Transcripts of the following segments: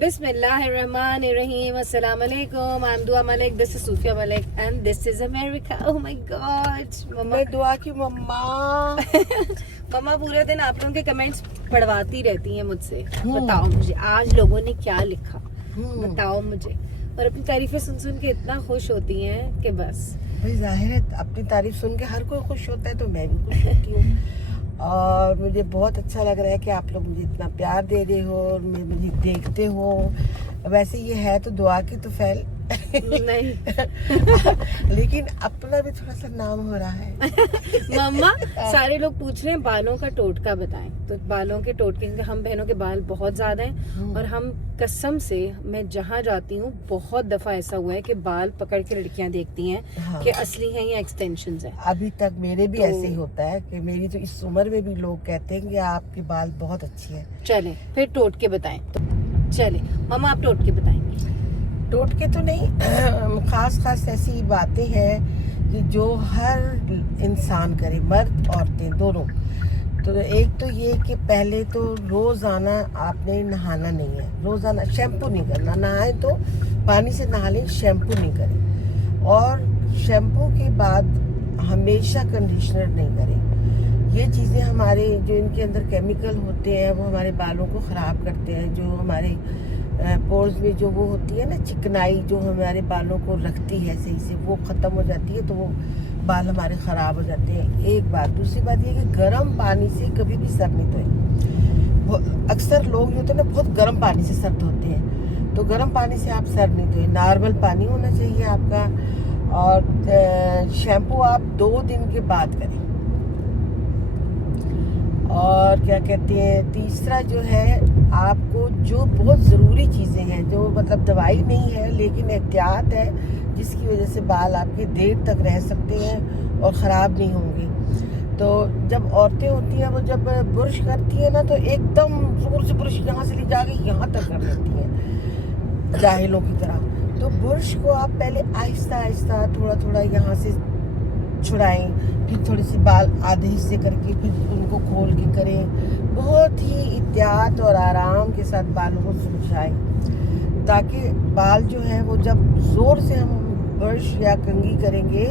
Bismillahirrahmanirrahim. Assalamu alaikum. I'm Dua Malik. This is Sufia Malik. And this is America. Oh my God. मैं दुआ की मम्मा मम्मा पूरे दिन आप लोगों के कमेंट्स पढ़वाती रहती हैं मुझसे। बताओ मुझे आज लोगों ने क्या लिखा, बताओ मुझे। और अपनी तारीफें सुन सुन के इतना खुश होती हैं कि बस। भाई जाहिर है अपनी तारीफ सुन के हर कोई खुश होता है, तो मैं भी खुश होती हूँ। और मुझे बहुत अच्छा लग रहा है कि आप लोग मुझे इतना प्यार दे रहे हो और मुझे देखते हो। वैसे ये है तो दुआ की तो फैल नहीं लेकिन अपना भी थोड़ा सा नाम हो रहा है। मम्मा सारे लोग पूछ रहे हैं बालों का टोटका बताएं। तो बालों के टोटके, हम बहनों के बाल बहुत ज्यादा हैं और हम कसम से मैं जहाँ जाती हूँ बहुत दफा ऐसा हुआ है कि बाल पकड़ के लड़कियां देखती हैं कि असली हैं या एक्सटेंशंस हैं। अभी तक मेरे भी ऐसे ही होता है कि मेरी तो इस उम्र में भी लोग कहते हैं कि आपके बाल बहुत अच्छे हैं। चले फिर टोटके बताएं। तो चले मम्मा आप टोटके बताएंगे। टोटके तो नहीं, खास ऐसी बातें हैं कि जो हर इंसान करे, मर्द औरतें दोनों। तो एक तो ये कि पहले तो रोज़ाना आपने नहाना नहीं है, रोज़ाना शैम्पू नहीं करना। नहाए तो पानी से नहा लें, शैम्पू नहीं करें। और शैम्पू के बाद हमेशा कंडीशनर नहीं करें। ये चीज़ें हमारे जो इनके अंदर केमिकल होते हैं वो हमारे बालों को ख़राब करते हैं। जो हमारे पोर्स में जो वो होती है ना चिकनाई, जो हमारे बालों को रखती है सही से, वो ख़त्म हो जाती है, तो वो बाल हमारे ख़राब हो जाते हैं। एक बात। दूसरी बात ये कि गर्म पानी से कभी भी सर नहीं धोए। अक्सर लोग जो होते हैं ना बहुत गर्म पानी से सर धोते हैं, तो गर्म पानी से आप सर नहीं धोए। नॉर्मल पानी होना चाहिए आपका। और शैम्पू आप 2 दिन के बाद करें। और क्या कहते हैं, तीसरा जो है आपको जो बहुत ज़रूरी चीज़ें हैं, जो मतलब दवाई नहीं है लेकिन एहतियात है, जिसकी वजह से बाल आपके देर तक रह सकते हैं और ख़राब नहीं होंगे। तो जब औरतें होती हैं वो जब ब्रश करती हैं ना तो एकदम जोर से ब्रश यहाँ से ले जाके यहाँ तक कर लेती हैं जाहिलों की तरह। तो ब्रश को आप पहले आहिस्ता आहिस्ता थोड़ा थोड़ा यहाँ से छुड़ाएं, फिर थोड़ी सी बाल आधे हिस्से करके फिर उनको खोल के करें। बहुत ही एहतियात और आराम के साथ बालों को सुलझाएं, ताकि बाल जो है वो जब ज़ोर से हम ब्रश या कंघी करेंगे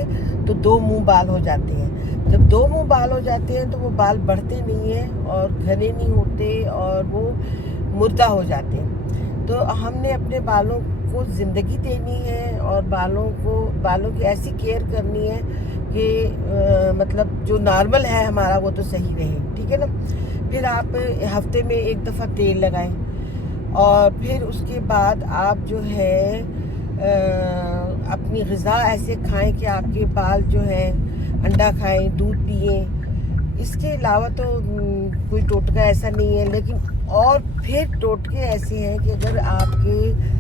तो 2 मुंह बाल हो जाते हैं। जब 2 मुंह बाल हो जाते हैं तो वो बाल बढ़ते नहीं हैं और घने नहीं होते और वो मुर्दा हो जाते हैं। तो हमने अपने बालों को ज़िंदगी देनी है और बालों की ऐसी केयर करनी है कि मतलब जो नॉर्मल है हमारा वो तो सही रहे, ठीक है ना। फिर आप हफ्ते में 1 दफ़ा तेल लगाएं और फिर उसके बाद आप जो है अपनी ग़िज़ा ऐसे खाएं कि आपके बाल जो है अंडा खाएं, दूध पिएं। इसके अलावा तो कोई टोटका ऐसा नहीं है। लेकिन और फिर टोटके ऐसे हैं कि अगर आपके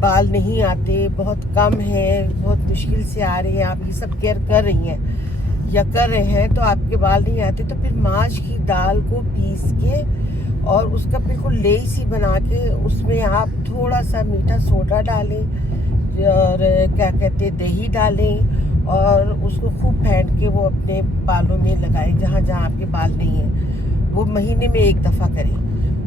बाल नहीं आते, बहुत कम है, बहुत मुश्किल से आ रहे हैं, आप ये सब केयर कर रही हैं या कर रहे हैं तो आपके बाल नहीं आते, तो फिर माश की दाल को पीस के और उसका बिल्कुल लेसी बना के उसमें आप थोड़ा सा मीठा सोडा डालें और क्या कहते हैं दही डालें और उसको खूब फेंट के वो अपने बालों में लगाएं जहाँ जहाँ आपके बाल नहीं हैं। वो महीने में 1 दफ़ा करें,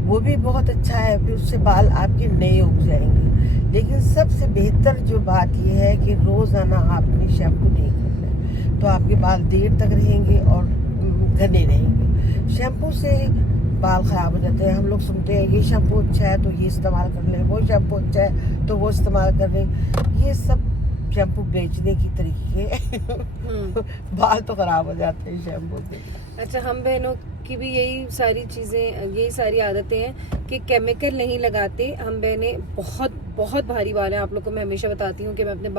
वो भी बहुत अच्छा है। फिर उससे बाल आपके नए उग जाएंगे। लेकिन सबसे बेहतर जो बात यह है कि रोज़ाना आपने शैम्पू नहीं करना है, तो आपके बाल देर तक रहेंगे और घने रहेंगे। शैम्पू से बाल ख़राब हो जाते हैं। हम लोग सुनते हैं ये शैम्पू अच्छा है तो ये इस्तेमाल कर लें, वो शैम्पू अच्छा है तो वो इस्तेमाल कर लें। ये सब शैम्पू बेचने की तरीके बाल तो ख़राब हो जाते हैं शैम्पू से। अच्छा, हम बहनों की भी यही सारी चीज़ें, यही सारी आदतें हैं कि केमिकल नहीं लगाते। हम बहनें बहुत बहुत भारी बाल हैं। आप लोग को मैं हमेशा बताती हूँ कि मैं अपने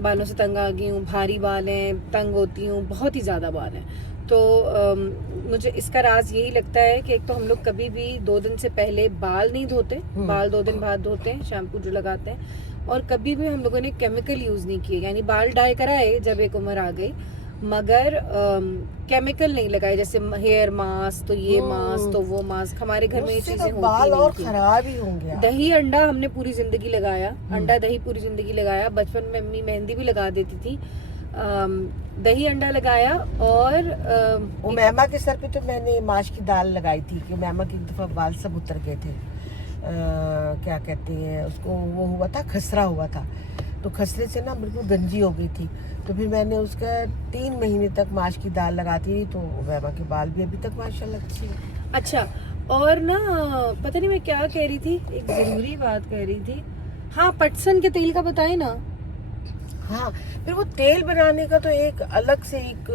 बालों से तंग आ गई हूँ, भारी बाल हैं, तंग होती हूँ, बहुत ही ज़्यादा बाल हैं। तो मुझे इसका राज यही लगता है कि एक तो हम लोग कभी भी 2 दिन से पहले बाल नहीं धोते, बाल 2 दिन बाद धोते हैं शैम्पू जो लगाते हैं। और कभी भी हम लोगों ने केमिकल यूज़ नहीं किए, यानी बाल डाई कराए जब एक उम्र आ गई, मगर केमिकल नहीं लगाए। जैसे हेयर मास्क, तो ये मास्क, तो वो मास्क, हमारे घर में ये चीजें होती बाल नहीं और थी। खराब ही होंगे। दही अंडा हमने पूरी जिंदगी लगाया, अंडा दही पूरी जिंदगी लगाया। बचपन में अम्मी मेहंदी भी लगा देती थी। दही अंडा लगाया। और उमैमा के सर पे तो मैंने माश की दाल लगाई थी कि उमैमा के एक दफा बाल सब उतर गए थे। क्या कहते हैं उसको, वो हुआ था, खसरा हुआ था, तो खसरे से ना बिल्कुल गंजी हो गई थी। तो फिर मैंने उसका 3 महीने तक माश की दाल लगाती रही, तो वैभा के बाल भी अभी तक माशाल्लाह अच्छे हैं। अच्छा, और ना पता नहीं मैं क्या कह रही थी, एक जरूरी बात कह रही थी। हाँ, पटसन के तेल का बताए ना। हाँ, फिर वो तेल बनाने का तो एक अलग से एक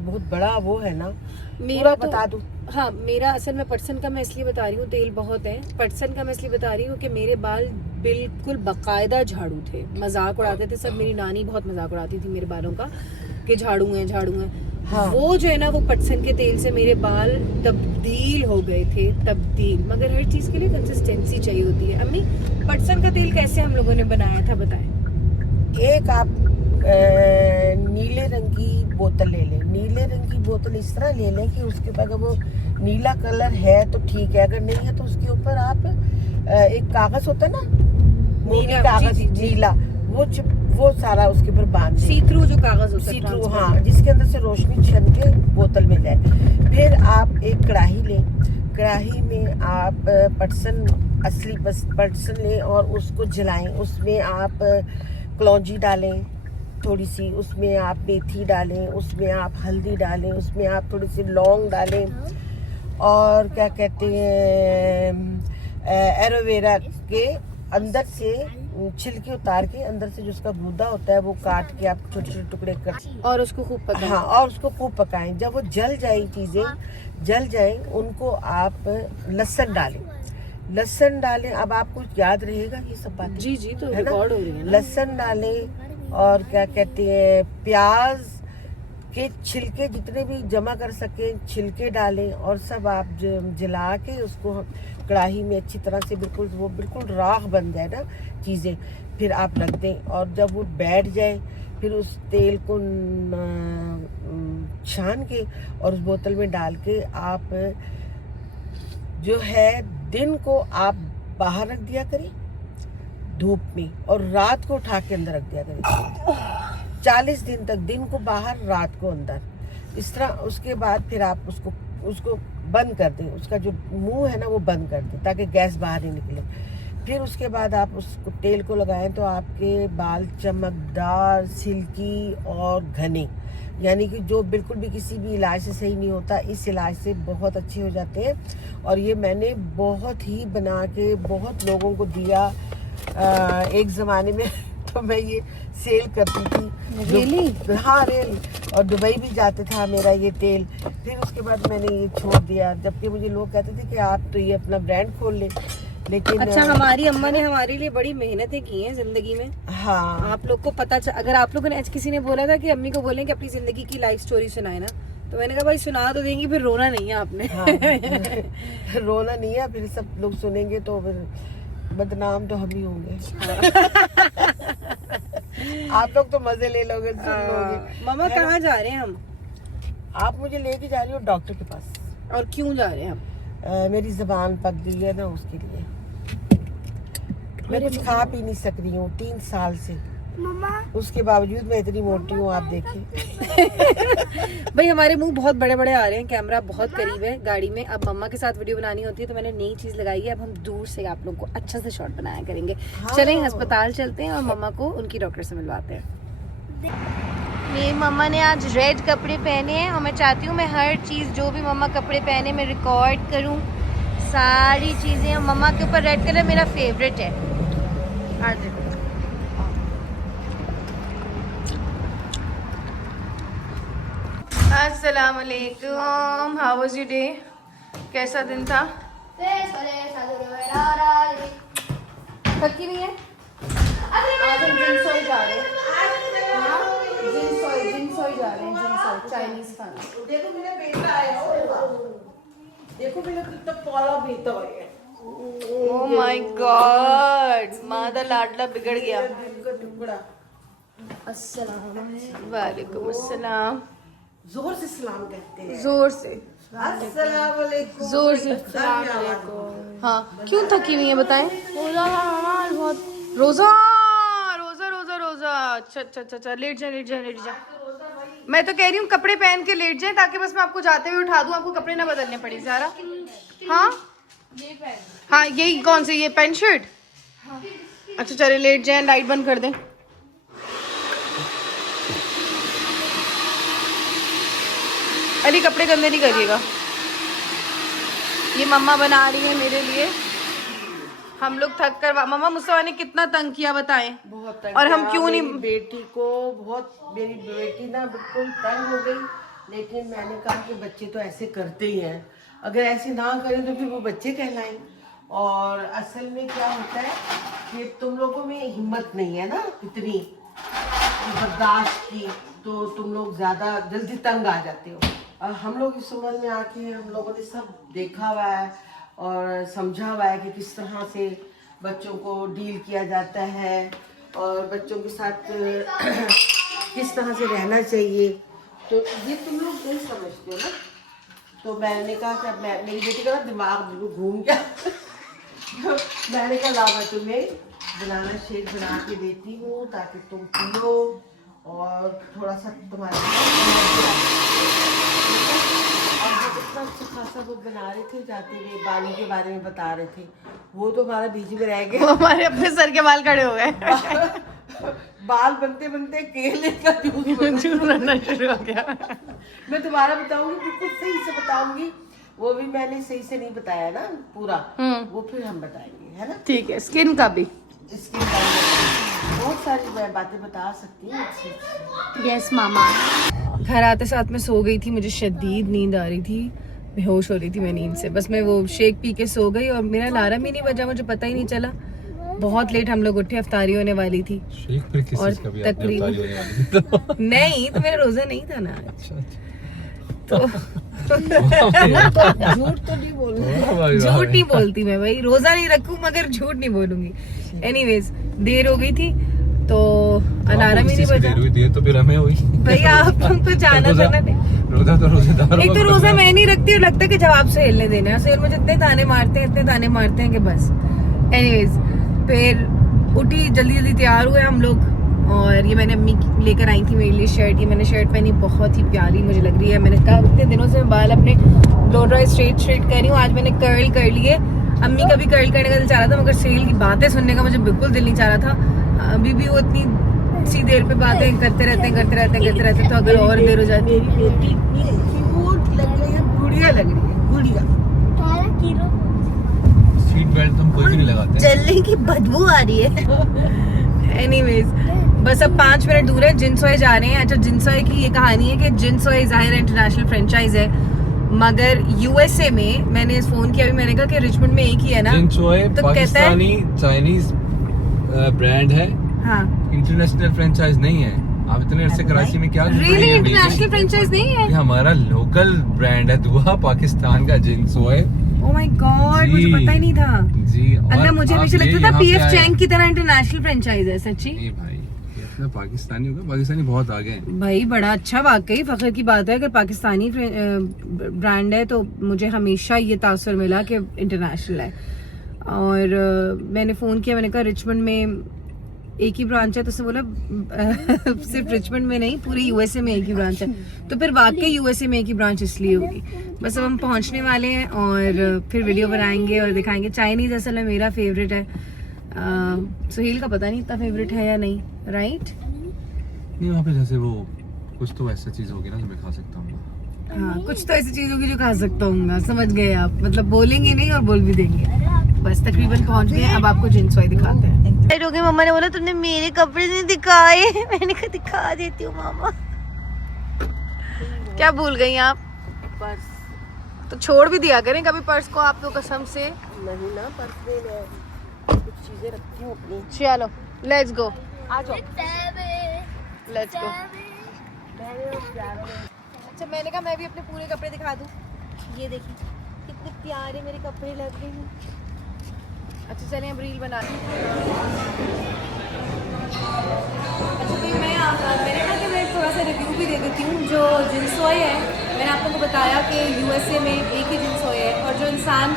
बहुत बड़ा वो है ना, मेरा पूरा बता दूं। हाँ, मेरा असल में पटसन का मैं इसलिए बता रही हूँ, तेल बहुत है। पटसन का मैं इसलिए बता रही हूँ कि मेरे बाल बिल्कुल बकायदा झाड़ू थे, मजाक उड़ाते थे सब। मेरी नानी बहुत मजाक उड़ाती थी मेरे बालों का कि झाड़ू है झाड़ू है। हाँ। वो जो है ना, वो पटसन के तेल से मेरे बाल तब्दील हो गए थे, तब्दील। मगर हर चीज के लिए कंसिस्टेंसी चाहिए होती है। अम्मी, पटसन का तेल कैसे हम लोगों ने बनाया था बताएं। एक आप नीले रंग की बोतल ले लें। नीले रंग की बोतल इस तरह ले लें कि उसके ऊपर अगर वो नीला कलर है तो ठीक है, अगर नहीं है तो उसके ऊपर आप एक कागज होता है ना, मोटी नीला, कागज, जी, जी, जी। नीला, वो सारा उसके ऊपर बांध दें। सी थ्रू जो कागज होता है, सी थ्रू, transparent। हाँ, जिसके अंदर से रोशनी छन के बोतल में जाए। फिर आप एक कढ़ाई लें, कढ़ाई में आप पटसन, असली पटसन लें और उसको जलाएं। उसमें आप कलौंजी डालें थोड़ी सी, उसमें आप मेथी डालें, उसमें आप हल्दी डालें, उसमें आप थोड़ी सी लौंग डालें, और क्या कहते हैं एलोवेरा के अंदर से छिलके उतार के अंदर से जो उसका गूदा होता है वो काट के आप छोटे छोटे टुकड़े कर, और उसको खूब पकाएं। हाँ, और उसको खूब पकाएं। जब वो जल जाए, चीजें जल जाए, उनको आप लहसुन डालें, लहसुन डालें। अब आपको याद रहेगा ये सब बातें, जी जी, तो है ना? रिकॉर्ड हो रही है ना। लहसुन डालें, और क्या कहते हैं प्याज के छिलके जितने भी जमा कर सके छिलके डालें, और सब आप जला के उसको कढ़ाई में अच्छी तरह से बिल्कुल वो बिल्कुल राख बन जाए ना चीज़ें, फिर आप रख दें। और जब वो बैठ जाए फिर उस तेल को छान के और उस बोतल में डाल के आप जो है दिन को आप बाहर रख दिया करें धूप में, और रात को उठा के अंदर रख दिया करें 40 दिन तक, दिन को बाहर रात को अंदर, इस तरह। उसके बाद फिर आप उसको बंद कर दें, उसका जो मुंह है ना वो बंद कर दें ताकि गैस बाहर नहीं निकले। फिर उसके बाद आप उसको तेल को लगाएं तो आपके बाल चमकदार, सिल्की और घने, यानी कि जो बिल्कुल भी किसी भी इलाज से सही नहीं होता, इस इलाज से बहुत अच्छे हो जाते हैं। और ये मैंने बहुत ही बना के बहुत लोगों को दिया। एक ज़माने में तो मैं ये सेल करती थी। रियली? हाँ, रियली। और दुबई भी जाते था मेरा ये तेल। फिर उसके बाद मैंने ये छोड़ दिया, जबकि मुझे लोग कहते थे कि आप तो ये अपना ब्रांड खोल ले, लेकिन अच्छा, हमारी अम्मा ने हमारे लिए बड़ी मेहनतें की हैं जिंदगी में। हाँ, आप लोग को पता अगर आप लोगों ने आज किसी ने बोला था कि अम्मी को बोलें कि अपनी जिंदगी की लाइफ स्टोरी सुनाए ना, तो मैंने कहा भाई सुना तो देंगी, फिर रोना नहीं है आपने। हाँ। रोना नहीं है, फिर सब लोग सुनेंगे तो फिर बदनाम तो हम ही होंगे। आप लोग तो मजे ले लोगे, सुन लोगे। मामा कहाँ जा रहे हैं हम? आप मुझे लेके जा रही हो डॉक्टर के पास। और क्यों जा रहे हैं हम? मेरी जबान पक गई है ना, उसके लिए। मैं कुछ खा पी नहीं सक रही हूँ 3 साल से, उसके बावजूद मैं इतनी मोटी हूँ, आप देखिए। भाई हमारे मुंह बहुत बड़े बड़े आ रहे हैं, कैमरा बहुत करीब है गाड़ी में। अब मम्मा के साथ वीडियो बनानी होती है तो मैंने नई चीज लगाई है, अब हम दूर से आप लोग को अच्छा से शॉट बनाया करेंगे। हाँ। चलें अस्पताल चलते हैं और मम्मा को उनकी डॉक्टर से मिलवाते हैं। मेरी मम्मा ने आज रेड कपड़े पहने हैं और मैं चाहती हूँ मैं हर चीज़ जो भी मम्मा कपड़े पहने मैं रिकॉर्ड करूँ, सारी चीज़ें। मम्मा के ऊपर रेड कलर मेरा फेवरेट है। आज देखो, अस्सलाम वालेकुम, हाउ वाज योर डे? कैसा दिन था? थकी नहीं है? आज हम जिनसोई जा रहे हैं। जिनसोई जा रहे हैं, जिनसोई चाइनीज खाना। देखो मेरा बेटा आया हो, देखो मेरा कितना प्यारा बेटा है। ओह माय गॉड, मादा लाडला बिगड़ गया। अस्सलाम वालेकुम। अस्सलाम, जोर से सलाम कहते हैं, जोर से, अस्सलाम वालेकुम, जोर से। हाँ, क्यों थकी हुई है बताएं? रोजा बहुत, रोजा रोजा रोजा रोजा। अच्छा अच्छा अच्छा अच्छा, लेट जा लेट जा लेट जा। मैं तो कह रही हूँ कपड़े पहन के लेट जाए ताकि बस मैं आपको जाते हुए उठा दूँ, आपको कपड़े ना बदलने पड़े। ज़ारा, हाँ हाँ, यही कौन से, ये पैंट शर्ट? अच्छा चले लेट जाए, लाइट बंद कर दें। अली कपड़े गंदे नहीं करिएगा। ये मम्मा बना रही है मेरे लिए। हम लोग थक कर, मम्मा मुस्तफा ने कितना तंग किया बताएं। बहुत तंग और हम किया। क्यों नहीं, मेरी बेटी को बहुत, मेरी बेटी ना बिल्कुल तंग हो गई, लेकिन मैंने कहा कि बच्चे तो ऐसे करते ही हैं, अगर ऐसे ना करें तो फिर वो बच्चे कहलाएं। और असल में क्या होता है कि तुम लोगों में हिम्मत नहीं है ना इतनी बर्दाश्त की, तो तुम लोग ज्यादा जल्दी तंग आ जाते हो। और हम लोग इस उम्र में आके हम लोगों ने सब देखा हुआ है और समझा हुआ है कि किस तरह से बच्चों को डील किया जाता है और बच्चों के साथ किस तरह से रहना चाहिए। तो ये तुम लोग नहीं समझते हो ना। तो मैंने कहा कि अब मेरी बेटी का ना दिमाग बिल्कुल घूम गया। तो मैंने कहा ला मैं तुम्हें बनाना शेक बना के देती हूँ ताकि तुम पियो और थोड़ा सा तुम्हारे इतना अच्छा खासा वो बना रहे थे, जाते हुए बालों के बारे में बता रहे थे, वो तो हमारा बीच में रह गया। हमारे अपने सर के बाल खड़े हो गए। बाल बनते बनते केले का जूस बनना शुरू हो गया। मैं दोबारा बताऊंगी, बिल्कुल सही से बताऊंगी। वो भी मैंने सही से नहीं बताया ना पूरा, वो फिर हम बताएंगे, है ना। ठीक है, स्किन का भी इसके बारे में बहुत सारी बातें बता सकती हूँ। यस मामा। घर आते साथ में सो गई थी, मुझे शदीद नींद आ रही थी, बेहोश हो रही थी मैं नींद से। बस मैं वो शेक पी के सो गई और मेरा अलार्म ही नहीं बजा, मुझे पता ही नहीं चला। बहुत लेट हम लोग उठे, अफ्तारी होने वाली थी। शेक फिर किस चीज़ का भी आपने अफ्तारी होने वाली थी? नहीं तो मेरा रोजा नहीं था ना। तो झूठ तो नहीं बोलूंगी, झूठ नहीं बोलती मैं भाई, रोजा नहीं रखूं मगर झूठ नहीं बोलूंगी। एनीवेज देर हो गई थी तो अलार्म ही नहीं बजा। देर तो फिर हमें हुई भाई आप तुमको जाना था ना। रोजा तो रोजेदार। एक तो रोजा मैं नहीं रखती और लगता है कि जवाब से हिलने देना है। सेल मुझे इतने ताने मारते हैं कि बस। एनीवेज फिर उठी, जल्दी जल्दी तैयार हुए हम लोग और ये मैंने अम्मी लेकर आई थी मेरे लिए शर्ट। ये मैंने शर्ट पहनी, बहुत ही प्यारी मुझे लग रही है। मैंने कहा इतने दिनों से मैं बाल अपने ब्लो ड्राई स्ट्रेट कर रही हूँ, आज मैंने कर्ल कर लिए। अम्मी का भी कर्ल करने का दिल चाह रहा था मगर सेल की बातें सुनने का मुझे बिल्कुल दिल नहीं चाह रहा था। अभी भी वो इतनी सी देर पे बातें करते रहते तो अगर और देर हो जाती। मेरी बेटी इतनी क्यूट लग रही है, गुड़िया लग रही है, गुड़िया। सीट बेल्ट तुम कोई भी नहीं लगाते। जलने की बदबू आ रही है। एनीवेज बस अब 5 मिनट दूर है, जिनसोए जा रहे हैं। अच्छा जिनसोए की ये कहानी है कि जिनसोए जाहिर इंटरनेशनल फ्रेंचाइज है मगर यूएसए में मैंने फोन किया, अभी मैंने कहा कि रिचमंड में एक ही है ना। जिनसोए तो पाकिस्तानी चाइनीज ब्रांड है, हाँ इंटरनेशनल फ्रेंचाइज नहीं है। आप इतने अरसे कराची में क्या रियली इंटरनेशनल फ्रेंचाइज नहीं है। ये हमारा लोकल ब्रांड है, दुआ पाकिस्तान का जिनसोए। ओह माय गॉड, मुझे पता ही नहीं था जी। अल्लाह, मुझे हमेशा लगता था पीएफ चैंग की तरह इंटरनेशल फ्रेंचाइज है। सच्ची भाई ये पाकिस्तानी होगा, पाकिस्तानी बहुत आगे हैं भाई, बड़ा अच्छा, वाकई फख्र की बात है। अगर पाकिस्तानी ब्रांड है तो मुझे हमेशा ये तासुर मिला कि इंटरनेशनल है। और मैंने फ़ोन किया, मैंने कहा रिचमंड में एक ही ब्रांच है, तो उसने बोला सिर्फ रिचमंड में नहीं पूरे यूएसए में एक ही ब्रांच है। तो फिर वाकई यूएसए में एक ही ब्रांच इसलिए होगी। बस अब हम पहुंचने वाले हैं और फिर वीडियो बनाएंगे और दिखाएंगे। चाइनीज़ असल में मेरा फेवरेट है, सुहेल का पता नहीं इतना फेवरेट है या नहीं, राइट? नहीं वहाँ पे जैसे वो कुछ तो ऐसा चीज़ होगी ना जो मैं खा सकता हूँ। हाँ कुछ तो ऐसी चीज होगी जो खा सकता हूँ, समझ गए आप, मतलब बोलेंगे नहीं और बोल भी देंगे। बस तकरीबन पहुंच गए, अब आपको जिनसोए दिखाते हैं। हो गई, मम्मा ने बोला तुमने मेरे कपड़े नहीं दिखाए। मैंने कहा दिखा देती हूँ मामा। क्या भूल गई आप? पर्स तो छोड़ भी दिया करें कभी पर्स को, आप तो कसम से। नहीं ना, पर्स में मैं कुछ चीजें रखती हूँ अपनी। चलो लेट्स गो, आ जाओ, लेट्स गो। अच्छा मैंने कहा मैं भी अपने पूरे कपड़े दिखा दूँ। ये देखिए कितने प्यारे मेरे कपड़े लग रहे हैं। अच्छा चलिए अब रील बना लें। अच्छा भाई मैंने कहा कि मैं थोड़ा सा रिव्यू भी दे देती हूँ। जो जिनसोए है, मैंने आप लोगों को बताया कि यूएसए में एक ही जिनसोए है और जो इंसान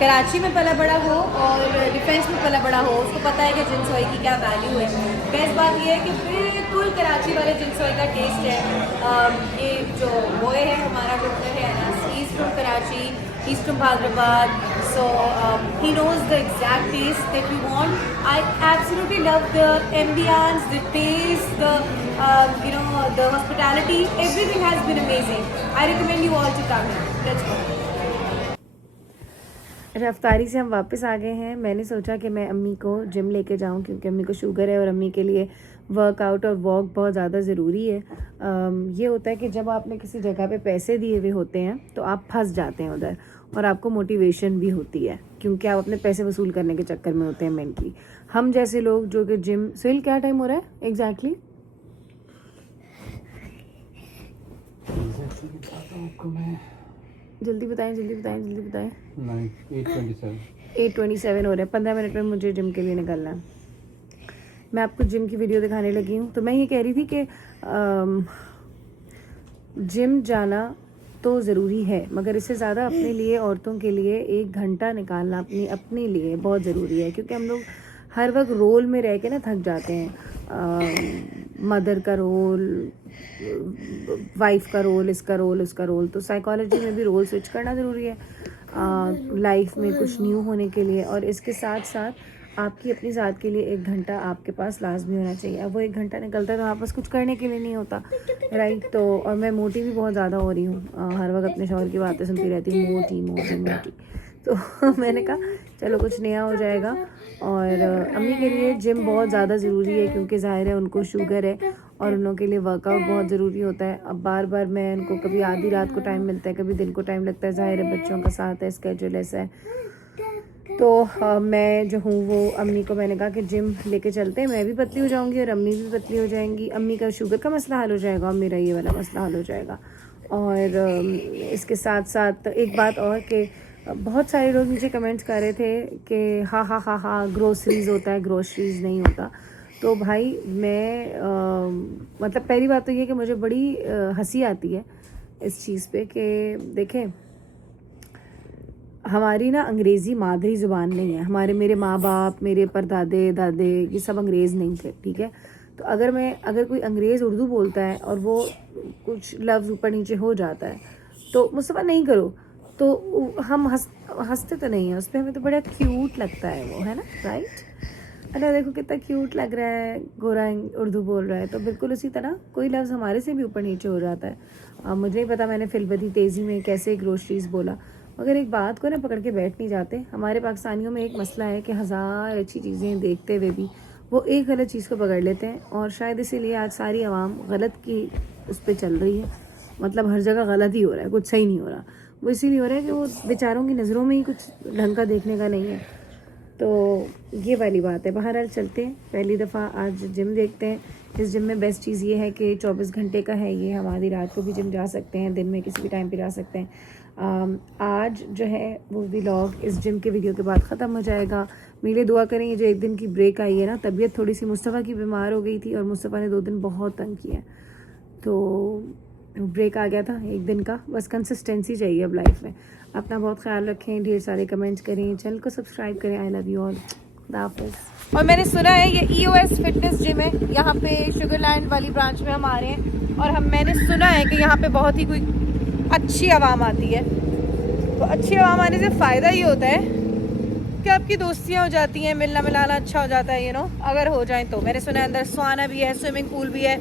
कराची में पला बड़ा हो और डिफेंस में पला बड़ा हो उसको पता है कि जिनसोए की क्या वैल्यू है। बेस्ट बात ये है कि बिल्कुल कराची वाले जिनसोए का टेस्ट है। ये जो बॉय है हमारा डॉक्टर है ना, east from Karachi, east from Hyderabad, So he knows the exact taste that we want. I absolutely love the ambience, the taste, the the hospitality. Everything has been amazing. I recommend you all to come here. Let's go. रफ्तारी से हम वापस आ गए हैं। मैंने सोचा कि मैं अम्मी को जिम लेके जाऊं क्योंकि अम्मी को शुगर है और अम्मी के लिए वर्कआउट और वॉक बहुत ज़्यादा ज़रूरी है। ये होता है कि जब आपने किसी जगह पे पैसे दिए हुए होते हैं तो आप फंस जाते हैं उधर, और आपको मोटिवेशन भी होती है क्योंकि आप अपने पैसे वसूल करने के चक्कर में होते हैं मेंटली। हम जैसे लोग जो कि जिम, सुहेल क्या टाइम हो रहा है एग्जैक्टली? जल्दी बताएं, जल्दी बताएं, जल्दी बताएं। 8:27 हो रहा है। 15 मिनट में मुझे जिम के लिए निकलना है। मैं आपको जिम की वीडियो दिखाने लगी हूँ। तो मैं ये कह रही थी कि जिम जाना तो ज़रूरी है, मगर इससे ज़्यादा अपने लिए, औरतों के लिए 1 घंटा निकालना अपने लिए बहुत ज़रूरी है, क्योंकि हम लोग हर वक्त रोल में रह के ना थक जाते हैं। मदर का रोल, वाइफ का रोल, इसका रोल, उसका रोल। तो साइकोलॉजी में भी रोल स्विच करना ज़रूरी है लाइफ में कुछ न्यू होने के लिए। और इसके साथ साथ आपकी अपनी ज़ात के लिए 1 घंटा आपके पास लाजमी होना चाहिए। अब वो 1 घंटा निकलता है तो आपके पास कुछ करने के लिए नहीं होता, राइट। तो और मैं मोटी भी बहुत ज़्यादा हो रही हूँ, हर वक्त अपने शौहर की बातें सुनती रहती हूँ, मोटी मोटी मोटी। तो मैंने कहा चलो कुछ नया हो जाएगा। और अम्मी के लिए जिम बहुत ज़्यादा ज़रूरी है क्योंकि ज़ाहिर है उनको शुगर है और उन लोगों के लिए वर्कआउट बहुत ज़रूरी होता है। अब बार बार मैं उनको, कभी आधी रात को टाइम मिलता है, कभी दिन को टाइम लगता है, ज़ाहिर है बच्चों का साथ है, स्केड्यूल ऐसा है। तो मैं जो हूँ वो अम्मी को मैंने कहा कि जिम लेके चलते हैं, मैं भी पतली हो जाऊँगी और अम्मी भी पतली हो जाएंगी। अम्मी का शुगर का मसला हल हो जाएगा और मेरा ये वाला मसला हल हो जाएगा। और इसके साथ साथ एक बात और कि बहुत सारे लोग मुझे कमेंट्स कर रहे थे कि हाँ ग्रोसरीज़ होता है, ग्रोसरीज़ नहीं होता। तो भाई मैं मतलब पहली बात तो ये कि मुझे बड़ी हंसी आती है इस चीज़ पे कि देखें, हमारी ना अंग्रेज़ी मादरी ज़ुबान नहीं है। मेरे माँ बाप, मेरे परदादे दादे ये सब अंग्रेज़ नहीं थे, ठीक है। तो अगर कोई अंग्रेज़ उर्दू बोलता है और वो कुछ लफ्ज़ ऊपर नीचे हो जाता है तो मुस्तफ़ा नहीं करो, तो हम हंसते तो नहीं है उस पर, हमें तो बड़ा क्यूट लगता है वो, है ना, राइट। अरे देखो कितना क्यूट लग रहा है, गोरा उर्दू बोल रहा है। तो बिल्कुल उसी तरह कोई लफ्ज़ हमारे से भी ऊपर नीचे हो जाता है। मुझे नहीं पता मैंने फिलबदी तेज़ी में कैसे ग्रोसरीज़ बोला, मगर एक बात को ना पकड़ के बैठ नहीं जाते। हमारे पाकिस्तानियों में एक मसला है कि 1000 अच्छी चीज़ें देखते हुए भी वो एक गलत चीज़ को पकड़ लेते हैं, और शायद इसीलिए आज सारी आवाम गलत की उस पर चल रही है। मतलब हर जगह गलत ही हो रहा है, कुछ सही नहीं हो रहा। वो इसीलिए हो रहा है कि वो बेचारों की नज़रों में ही कुछ ढंग का देखने का नहीं है। तो ये वाली बात है। बहरहाल चलते हैं, पहली दफ़ा आज जिम देखते हैं। इस जिम में बेस्ट चीज़ ये है कि 24 घंटे का है ये, हम आधी रात को भी जिम जा सकते हैं, दिन में किसी भी टाइम पे जा सकते हैं। आज जो है वो व्लॉग इस जिम के वीडियो के बाद ख़त्म हो जाएगा। मेरे लिए दुआ करें। ये जो 1 दिन की ब्रेक आई है ना, तबीयत थोड़ी सी मुस्तफ़ा की बीमार हो गई थी और मुस्तफ़ा ने 2 दिन बहुत तंग किया, तो ब्रेक आ गया था 1 दिन का। बस कंसिस्टेंसी चाहिए अब लाइफ में। अपना बहुत ख्याल रखें, ढेर सारे कमेंट्स करें, चैनल को सब्सक्राइब करें। आई लव यू ऑल, खुदा हाफ़िज़। और मैंने सुना है ये EOS फिटनेस जिम है, यहाँ पे शुगरलैंड वाली ब्रांच में हम आ रहे हैं, और मैंने सुना है कि यहाँ पे बहुत ही कोई अच्छी आवाम आती है। तो अच्छी आवाम आने से फ़ायदा ये होता है कि आपकी दोस्तियाँ हो जाती हैं, मिलना मिलाना अच्छा हो जाता है, अगर हो जाए तो। मैंने सुना है अंदर स्वाना भी है, स्विमिंग पूल भी है।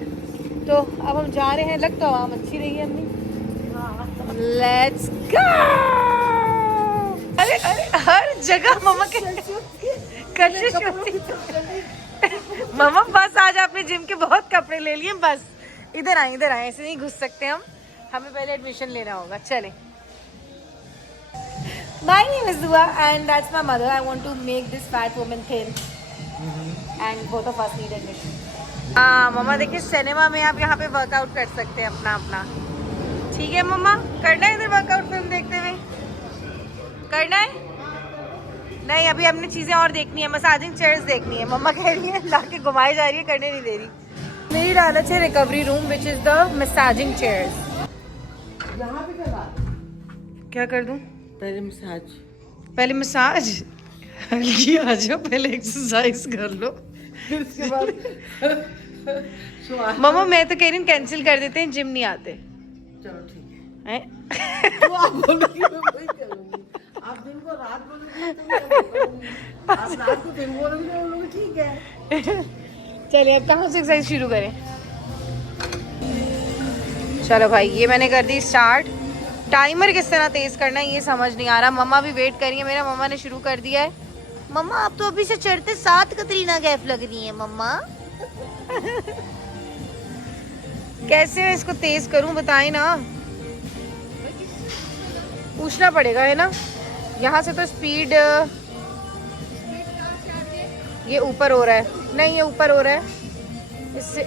तो अब हम जा रहे हैं, लग तो आवाम अच्छी रही है अम्मी। Let's go. अरे हर जगह मम्मा के कशिश होती है। मम्मा बस आज आपने जिम के बहुत कपड़े ले लिए, बस इधर आए, ऐसे नहीं घुस सकते हम, हमें पहले एडमिशन लेना होगा। चले। My name is Dua and that's my mother. I want to make this fat woman thin and both of us need admission. मम्मा देखिए, सिनेमा में आप यहाँ पे वर्कआउट कर सकते हैं अपना। ठीक है मम्मा, करना है इधर वर्कआउट फिल्म देखते हुए? करना है? नहीं, अभी हमने चीज़ें और देखनी है, मसाजिंग चेयर्स देखनी है। मम्मा कह रही है ला के घुमाई जा रही है, करने नहीं दे रही। मेरी लालच है recovery room which is the massaging chairs. यहाँ पे करवा, क्या कर दूँ? पहले मसाज हल्की आ जाओ, पहले एक्सरसाइज कर लो, फिर उसके बाद मम्मा मैं तो कह रही हूँ कैंसिल कर देते हैं, जिम नहीं आते। चलो ठीक हैं? है। तो आप बोलोगी मैं वही करूँगी। आप दिन को रात बोलोगे तो आप रात को दिन बोलोगे तो बोलोगे ठीक है। चलिए अब कहाँ से एक्सरसाइज शुरू करें? चलो भाई ये मैंने कर दी स्टार्ट। टाइमर किस तरह तेज करना है ये समझ नहीं आ रहा। मम्मा भी वेट कर रही है मेरा, मम्मा ने शुरू कर दिया है। मम्मा आप तो अभी से चढ़ते 7 कतरीना कैफ लग रही है मम्मा। कैसे मैं इसको तेज करूं बताएं ना, पूछना पड़ेगा है ना। यहाँ से तो स्पीड ये ऊपर हो रहा है, नहीं ये ऊपर हो रहा है,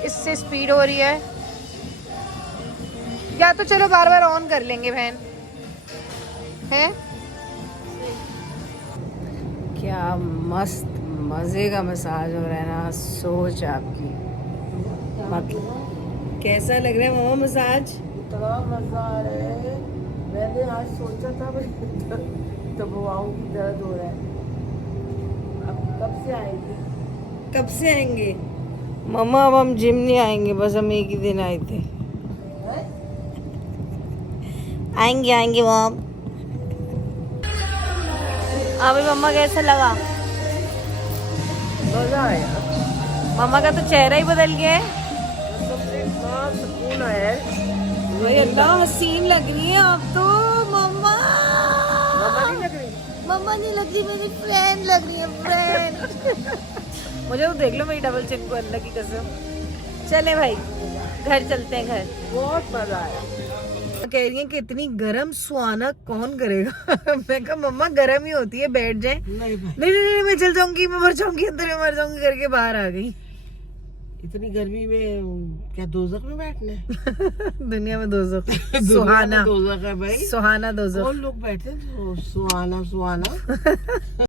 इससे स्पीड हो रही है। या तो चलो बार बार ऑन कर लेंगे बहन, है क्या मस्त मजे का मसाज हो रहा है ना। सोच आपकी मतलब कैसा लग रहा है मामा मसाज? इतना मजा आ रहा है। मैंने आज सोचा था दबाओं की दर्द हो रहा है। अब कब से आएगी? कब से आएंगे मम्मा? अब हम जिम नहीं आएंगे, बस हम एक ही दिन आए थे। आएंगे आएंगे मॉम। अभी मम्मा कैसा लगा? मजा आया। मम्मा का तो चेहरा ही बदल गया है। इतना सुकून है। भाई अल्लाह हसीन लग रही है आप तो मम्मा। मम्मा नहीं लग रही? मम्मा नहीं लग रही, मेरी फ्रेंड लग रही है, फ्रेंड। मुझे तो देख लो मेरी डबल चिन को, अल्लाह की कसम। चले भाई घर चलते हैं घर। बहुत मजा आया। कह रही है कि इतनी गरम सुहाना कौन करेगा। मैं कहा मम्मा गरम ही होती है, बैठ जाए। नहीं भाई, नहीं नहीं नहीं मैं चल जाऊंगी, मैं मर जाऊंगी अंदर, मैं मर जाऊंगी करके बाहर आ गई। इतनी गर्मी में क्या दोजख में बैठना है? दुनिया में दोज़ख सुहाना, दोजख है भाई। सुहाना दोज़ख। कौन लोग बैठते हैं सुहाना सुहाना।